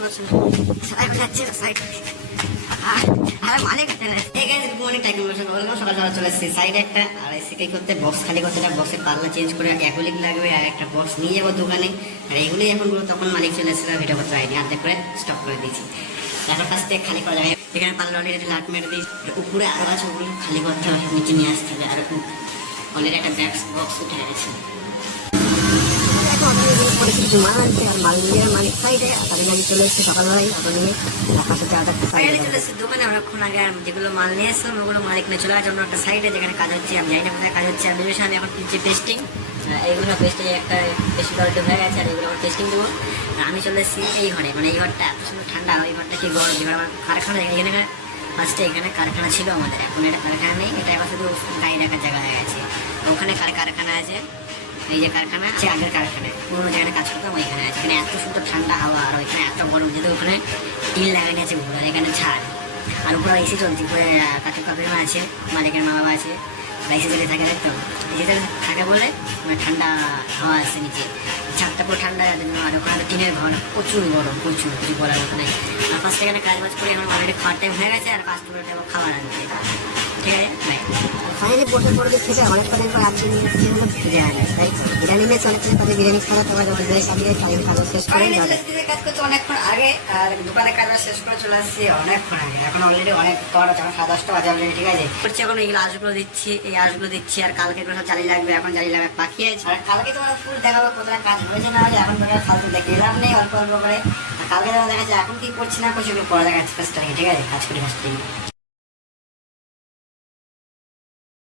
চলে এসেছি সাইডে একটা আর এসে করতে বক্স খালি করতে বক্সের পাল্লা চেঞ্জ করে অ্যাকুলিক লাগবে আর একটা বক্স নিয়ে যাবো দোকানে। আর এগুলোই এখন তখন মালিক চলে এসেছিল ভিডিও করতে হয়নি, অর্ধেক করে স্টপ করে দিয়েছি। তারপর ফার্স্টে খালি করা যাবে, এখানে পাল্লা অলরেডি লাট মেরে দিয়েছি, উপরে আরো আছে ওগুলো খালি করতে হবে, নিচে নিয়ে আসতে হবে। আর অলরেডি একটা বক্স উঠে গেছে। দোকানে অনেকক্ষণ আগে যেগুলো মাল নিয়ে এসলাম ওগুলো মালিক নিয়ে চলে গেছে অন্য একটা সাইডে, যেখানে কাজ হচ্ছে আমি জানি না কোথায় কাজ হচ্ছে। আমি ভেবেছি আমি এখন দিচ্ছি টেস্টিং, এইগুলো পেস্টে একটা বেশি কোয়ালিটি হয়ে গেছে আর এগুলো আমার টেস্টিং দেবো। আমি চলে এসেছি এই ঘরে, মানে এই ঘরটা এত সুন্দর ঠান্ডা, ওই ঘরটা কি গরম। যেখানে আমার কারখানা, এখানে ফার্স্টে এখানে কারখানা ছিল আমাদের, এখন এটা কারখানা নেই, এটা এবার শুধু গাড়ি রাখার জায়গা হয়ে গেছে। ওখানে কারখানা আছে, এই যে কারখানা আছে আগের কারখানায় পুরোনো যেখানে কাজ করতাম ওইখানে আছে। এখানে এত সুন্দর ঠান্ডা হাওয়া আর ওইখানে এত গরম, যেহেতু ওখানে টিন লাগানো আছে ঘোরার, এখানে ছাড় আর উপরে এসি চলছে। উপরে কাকু কাকিমা আছে, মালিকের মা বাবা আছে, এসি চলে থাকে, দেখতো এসি চলে থাকে বলে ঠান্ডা হাওয়া আসছে নিচে, ছাদটা পুরো ঠান্ডা। আর ওখানে টিনের ঘর, প্রচুর গরম, প্রচুর কিছু বলার মতো নেই। আর ফার্স্ট এখানে কাজ বাজ করে এখন অলরেডি খাওয়ার টাইম হয়ে গেছে আর কাস্টমার টাইম খাবার আনছে, ঠিক আছে। ফাইনালি বছর পরে থেকে অনেক কদিন পর একদিন বিরিয়ানি, তাই বিরিয়ানি নিয়ে অনেক পরে বিরিয়ানি খাওয়া তোমার কাজ শেষ করে কাজ করছে অনেকক্ষণ আগে, আর দোকানে কাজ শেষ করে চলে আসছি অনেকক্ষণ আগে। এখন অলরেডি অনেক পর আছে, এখন 10:30 বাজে অলরেডি, ঠিক আছে। করছি এখন এইগুলো আঁশগুলো দিচ্ছি, এই আঁশগুলো দিচ্ছি আর কালকে এগুলো সব জালি লাগবে, এখন জালি লাগবে বাকি আছে। আর কালকে তোমার ফুল দেখাবো কতটা কাজ হয়েছে না হয়েছে, এখন তোমরা ফালতু দেখে লাভ নেই অল্প অল্প করে। আর কালকে যেমন দেখা যাচ্ছে এখন কি করছি না করছি পরে দেখা যাচ্ছে কাজটা, ঠিক আছে, কাজ করি ফার্স্ট।